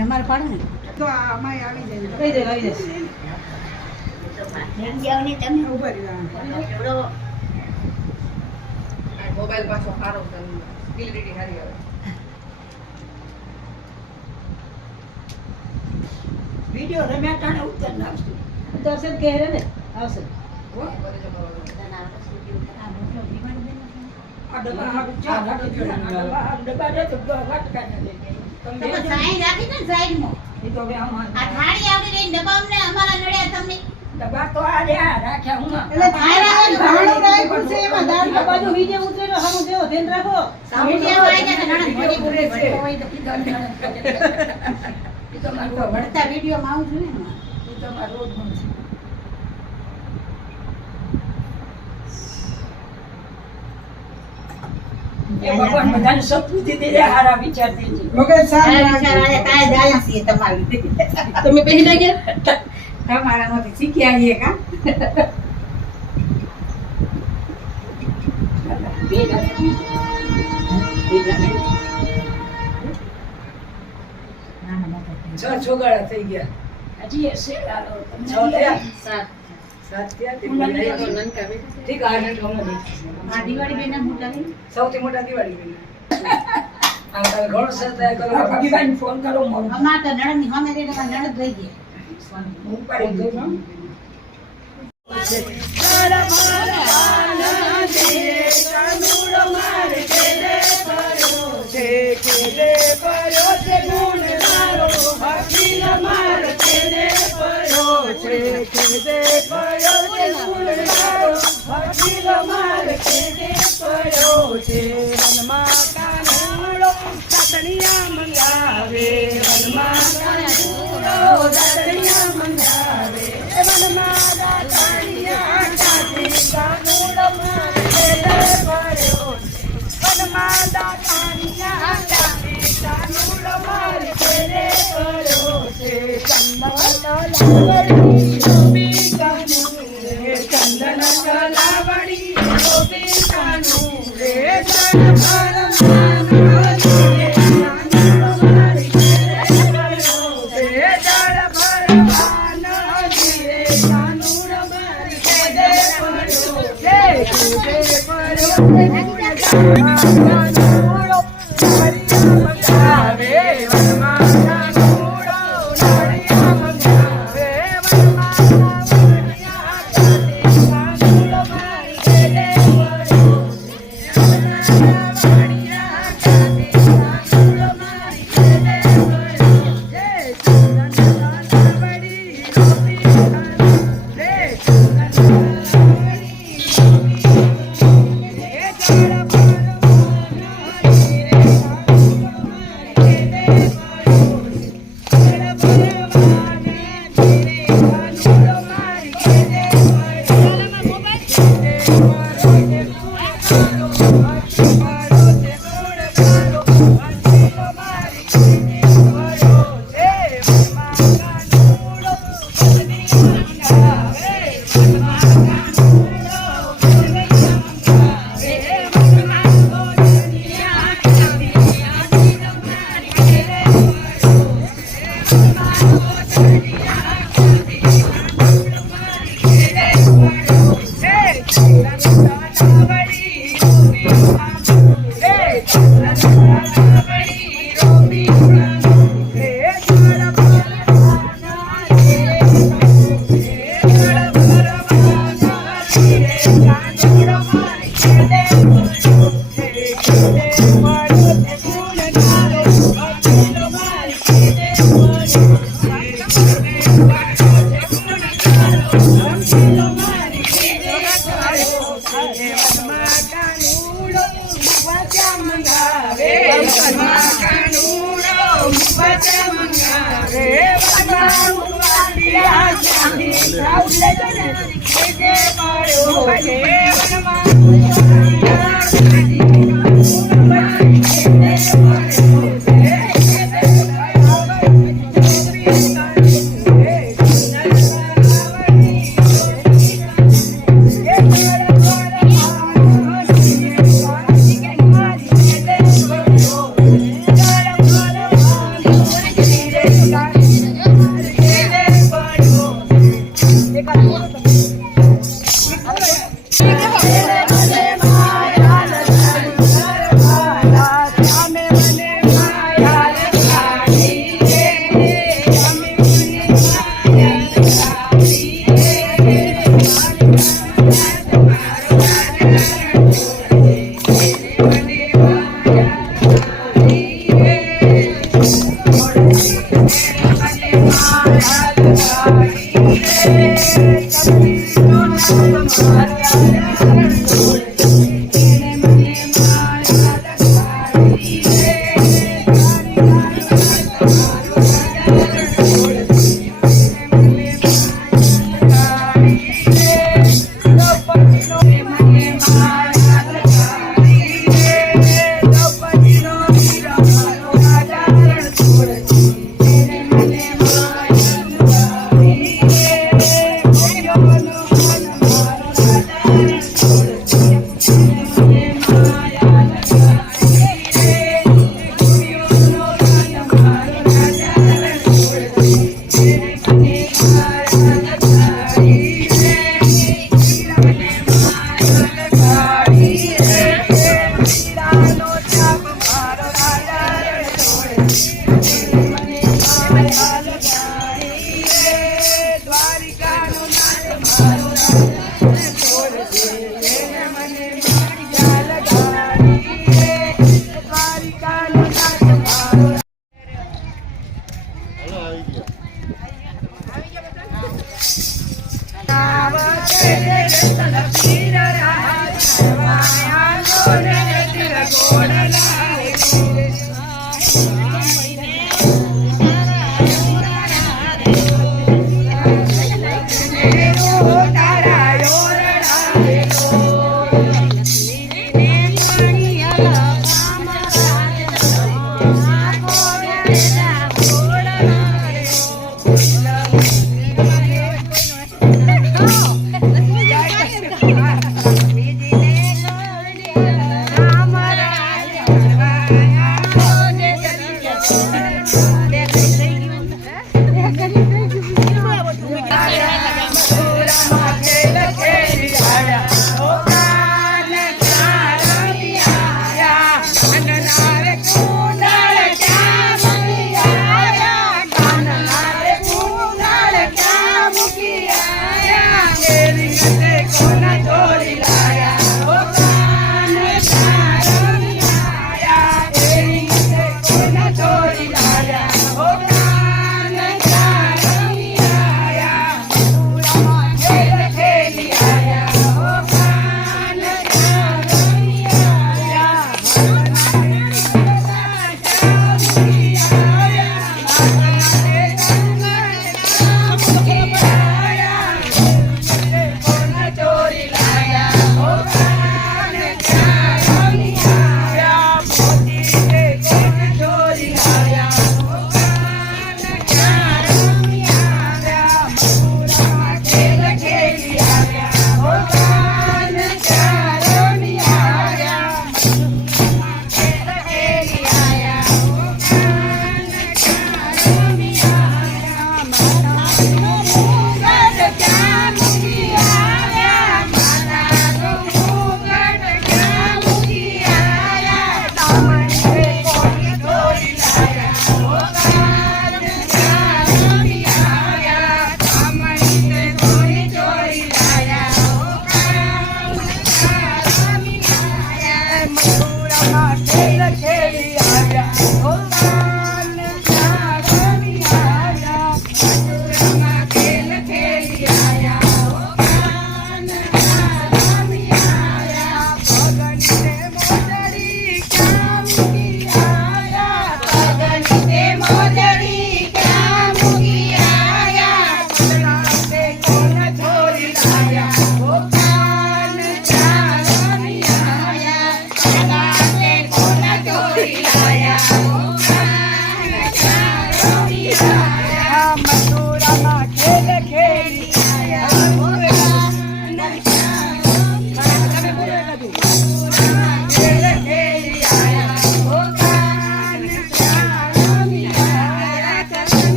અમારે પાડે ને તો આમાં આવી જાય મોબાઈલ પાછો સારો ક્લિયરિટી સારી આવે વિડિયો રમ્યા ટાણે ઉત્તર નાખશું દર્શન કહે ને આવશે ભગવાન બધાને સત્બુદ્ધિ દે હારા વિચાર દેજે મગજ સારા કાય દાયા છે તમારી તમે પહેલા ગયા તમારા માંથી શીખ્યા છીએ કા છ છોકરા થઈ ગયા હજી હશે લાલો સૌથી મોટા દિવાળી બેન ફોન કરો Oh,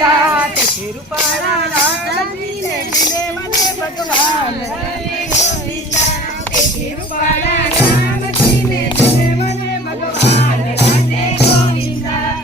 ગોવિંદા તે રૂપાળા રામજીને દિલે મને ભગવાન રાધે ગોવિંદા તે રૂપાળા રામજીને દિલે મને ભગવાન રાધે ગોવિંદા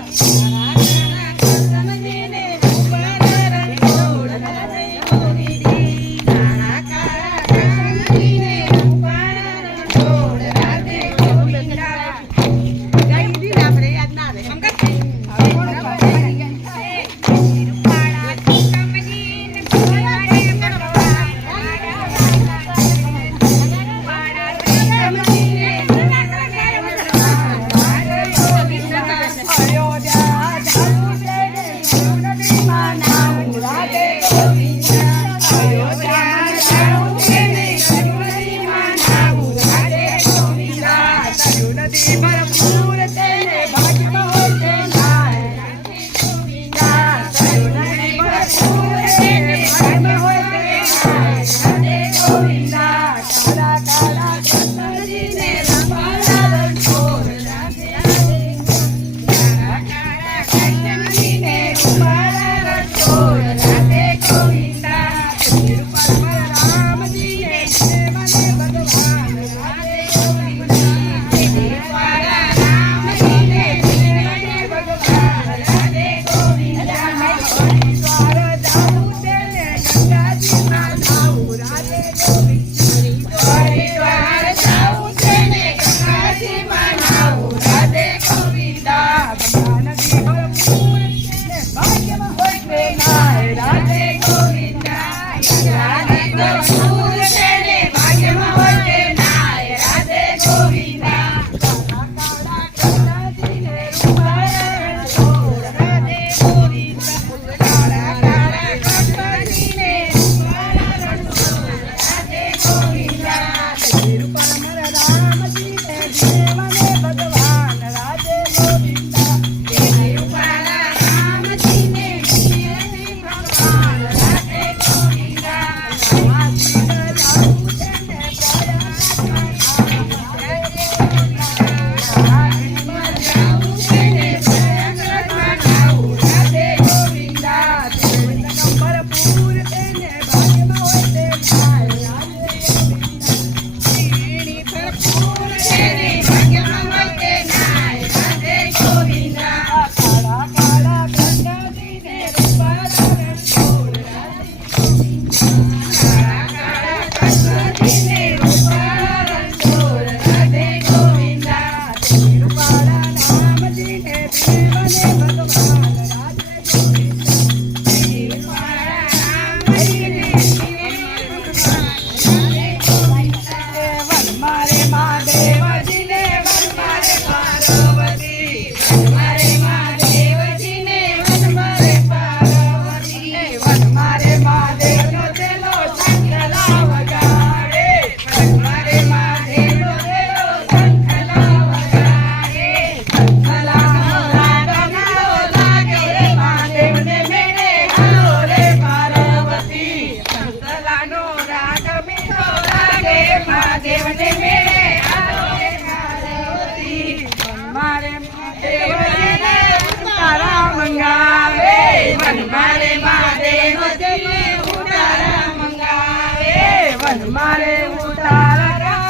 મારે ઉતારા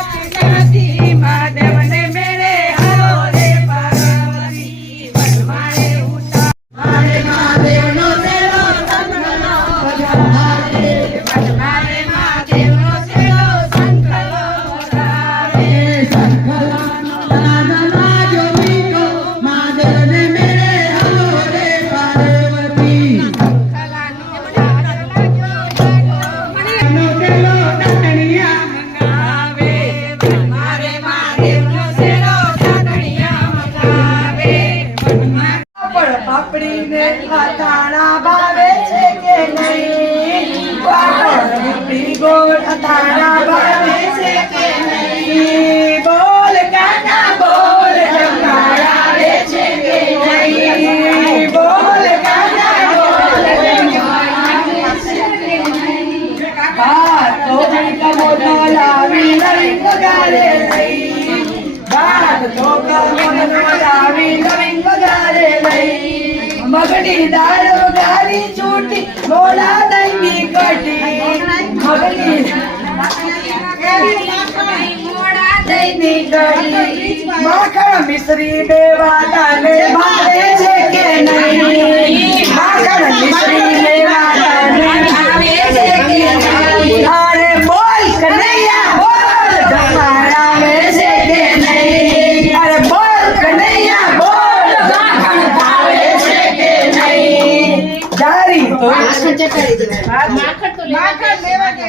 નથી મહાદેવને મેળે હાલો રે પાર્વતી મારે ઉતારા મહાદેવનો સેલો સંકલો વધારે મારે મહાદેવનો સેલો સંકલો વધારે સંકલાનો દાદા જોવીકો મહાદેવને મેળે હાલો રે પાર્વતી સંકલાનો દાદા પાપડીને અથાણા ભાવે છે કે નહીં પાપડી ગોળ અથાણા ભાવે છે કે નહીં બોલ કાકા બોલ જમવા આવે છે કે નહીં બોલ કાકા બોલ જમવા આવે છે કે નહીં ભાત તો કમોદો લાવી નવીન વગાડે નહીં ભાત તો કમોદો લાવી નવીન વગાડે નહીં મગની દાળ વઘારી ચૂંટી મોડા દહીંની કઢી મગની મોડા દહીંની કઢી માખણ મિશ્રી દેવા દાને ભાવે છે કે નહીં માખણ મિશ્રી દેવા દાને ભાવે છે કે નહીં અરે બોલ કનૈયા બોલ જમાડા આવે છે કે નહીં અરે બોલ કનૈયા બોલ માખણ ભાવે છે કે નહીં જારી તો માખણ તો લેવા કે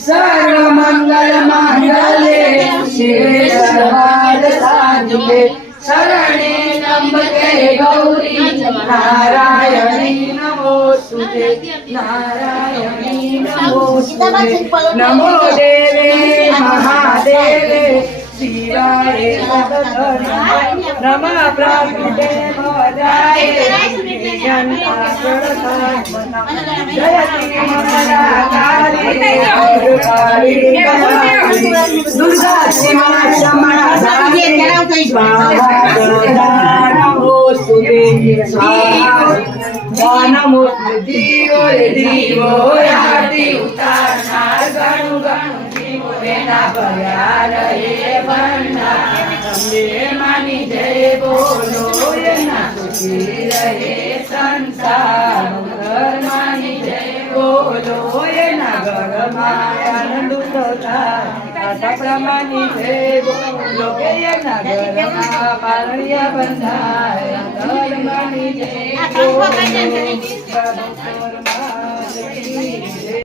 सर्वमंगल मांगल्ये शिवे सर्वार्थ साधिके शरणे त्र्यंबके गौरी नारायणी नमोस्तुते नारायणी नमोस्तुते नमो देवे महादेवे शिवाय नमः प्रभुते मोदाय जयति मंगलाकारि દુર્ગા ક્ષમા ક્ષમા નમો દીવો રે દીવો આરતી ઉતારનાર ઘણું ઘણું જીવો એના ભર્યા રહે ભંડાર અંબે માની જય બોલો એના સુખી રહે સંસાર ઘર માની જય બોલો એના ઘરમાં આનંદ ઉઠતા સકળમાની જય બોલો એના ઘરમાં પારણિયા બંધાય ઘર માની જય બોલો